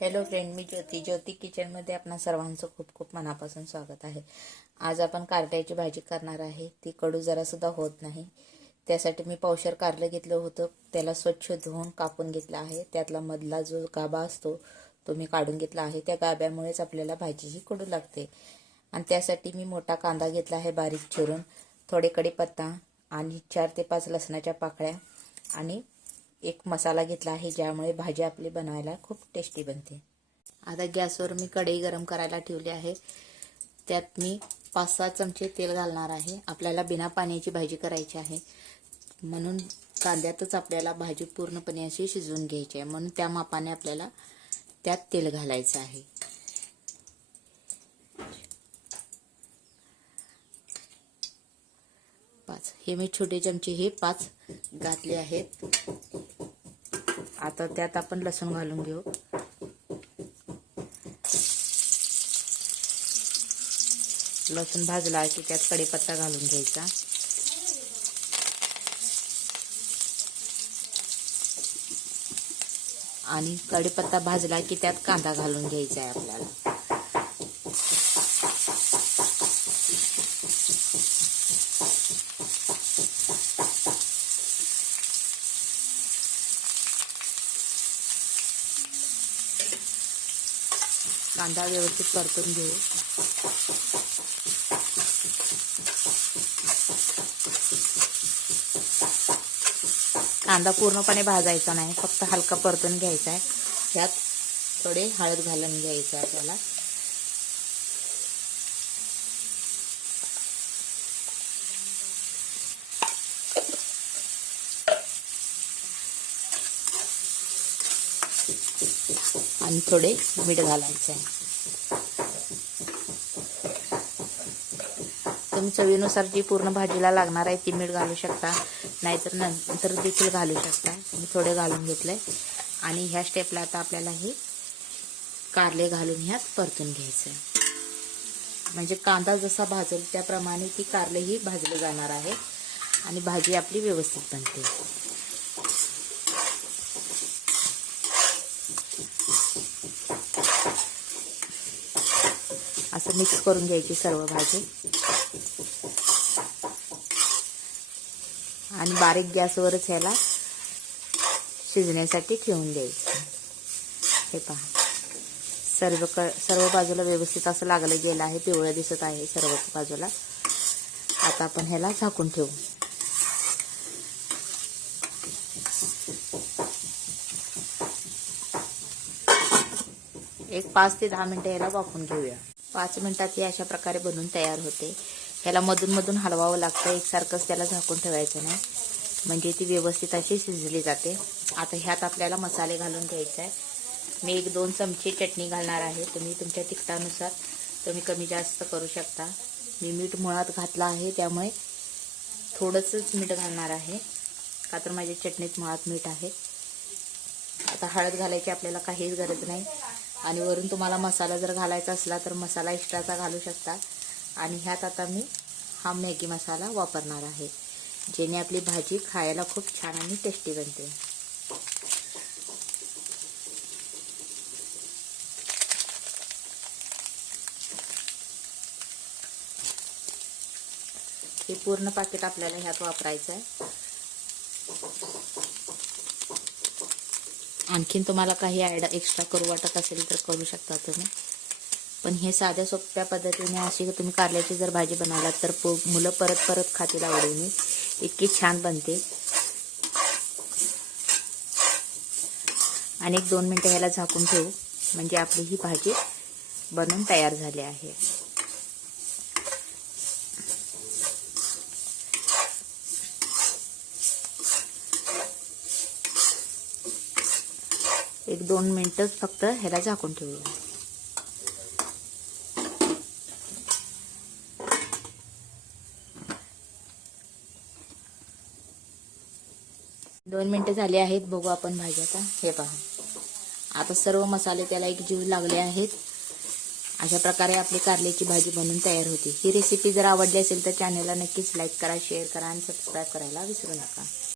Hello friend मी ज्योती. ज्योती किचनमध्ये आपणा सर्वांचं खूप खूप मनापासून स्वागत आहे. आज आपण कारट्याची भाजी करणार आहे. ती कडू जरासुद्धा होत नाही. त्यासाठी मी पावशर कारलं घेतलं होतं. त्याला स्वच्छ धुवून कापून घेतलं आहे. त्यातला मधला जो गाभा असतो तो मी काढून घेतला आहे. त्या गाभ्यामुळेच आपल्याला भाजी ही कडू लागते. आणि त्यासाठी मी मोठा कांदा घेतला आहे बारीक चिरून. थोडे कढीपत्ता आणि चार ते पाच लसणाच्या पाकळ्या आणि एक मसाला घेतला आहे ज्यामुळे भाजी आपली बनवायला खूप टेस्टी बनते. आता गॅसवर मी कढई गरम करायला ठेवली आहे. त्यात मी पाच सहा चमचे तेल घालणार आहे. आपल्याला बिना पाण्याची भाजी करायची आहे. म्हणून कांद्यातच आपल्याला भाजी पूर्णपणे अशी शिजवून घ्यायची आहे. म्हणून त्या मापाने आपल्याला त्यात तेल घालायचं आहे. पाच. हे मी छोटे चमचे हे पाच घातले आहेत. आता त्यात आपण लसूण घालून घेऊ. लसूण भाजला की त्यात कढीपत्ता घालून घ्यायचा. आणि कढीपत्ता भाजला की त्यात कांदा घालून घ्यायचा आहे आपल्याला. कांदा व्यवस्थित परतून घेऊ. कांदा पूर्णपणे भाजायचा नाही फक्त हलका परतून घ्यायचा आहे. त्यात थोडे हळद घालून घ्यायचं आहे आपल्याला. आणि थोडे मीठ घालायचं. आहे तुम्ही चवीनुसार जी पूर्ण भाजीला लागणार आहे ती मीठ घालू शकता. नाहीतर नंतर देखील घालू शकता. मी थोडे घालून घेतले. आणि ह्या स्टेपला आता आपल्याला हे कारले घालून ह्यात परतून घ्यायचं म्हणजे कांदा जसा भाजेल त्याप्रमाणे ती कारलेही भाजलं जाणार आहे. आणि भाजी आपली व्यवस्थित बनते. असं मिक्स करून घ्यायची सर्व भाजी. आणि बारीक गॅसवरच ह्याला शिजण्यासाठी ठेवून द्यायचं. हे पहा. सर्व क सर्व बाजूला व्यवस्थित असं लागलं गेलं आहे पिवळं दिसत आहे सर्व बाजूला. आता आपण ह्याला झाकून ठेवू. एक पाच ते दहा मिनटं याला वाफून घेऊया. पाच मिनटात हे अशा प्रकारे बनून तयार होते. ह्याला मधून मधून हलवावं लागतं. एकसारखंच त्याला झाकून ठेवायचं नाही. म्हणजे ती व्यवस्थित अशी शिजली जाते. आता ह्यात आपल्याला मसाले घालून घ्यायचे आहे मी एक दोन चमचे चटणी घालणार आहे. तुम्ही तुमच्या तिखटानुसार तुम्ही कमी जास्त करू शकता. मी मीठ मुळात घातलं आहे त्यामुळे थोडंसंच मीठ घालणार आहे. का तर माझ्या चटणीत मुळात मीठ आहे. आता हळद घालायची आपल्याला काहीच गरज नाही. आणि वरून तुम्हाला मसाला जर घालायचा असला तर मसाला एक्स्ट्राचा घालू शकता. आणि ह्यात आता मी हा मॅगी मसाला वापरणार आहे जेणे आपली भाजी खायला खूप छान आणि टेस्टी बनते. हे पूर्ण पाकिट आपल्याला ह्यात वापरायचं आहे आणखीन तुम्हाला काही ॲड एक्स्ट्रा करू वाटत असेल तर करू शकता तुम्ही. पण हे साध्या सोप्या पद्धतीने अशी तुम्ही कारल्याची जर भाजी बनवलात तर पो मुलं परत परत खातील आवडीने. इतकी छान बनते. आणि एक दोन मिनटं ह्याला झाकून ठेवू. म्हणजे आपली ही भाजी बनवून तयार झाली आहे. एक दोन मिनटंच फक्त ह्याला झाकून ठेवूया. दोन मिनटं झाली आहेत बघू आपण भाजी आता. हे पहा. आता सर्व मसाले त्याला एक जीव लागले आहेत. अशा प्रकारे आपली कारल्याची भाजी बनवून तयार होते. ही रेसिपी जर आवडली असेल तर चॅनलला नक्कीच लाईक करा शेअर करा आणि सबस्क्राईब करायला विसरू नका.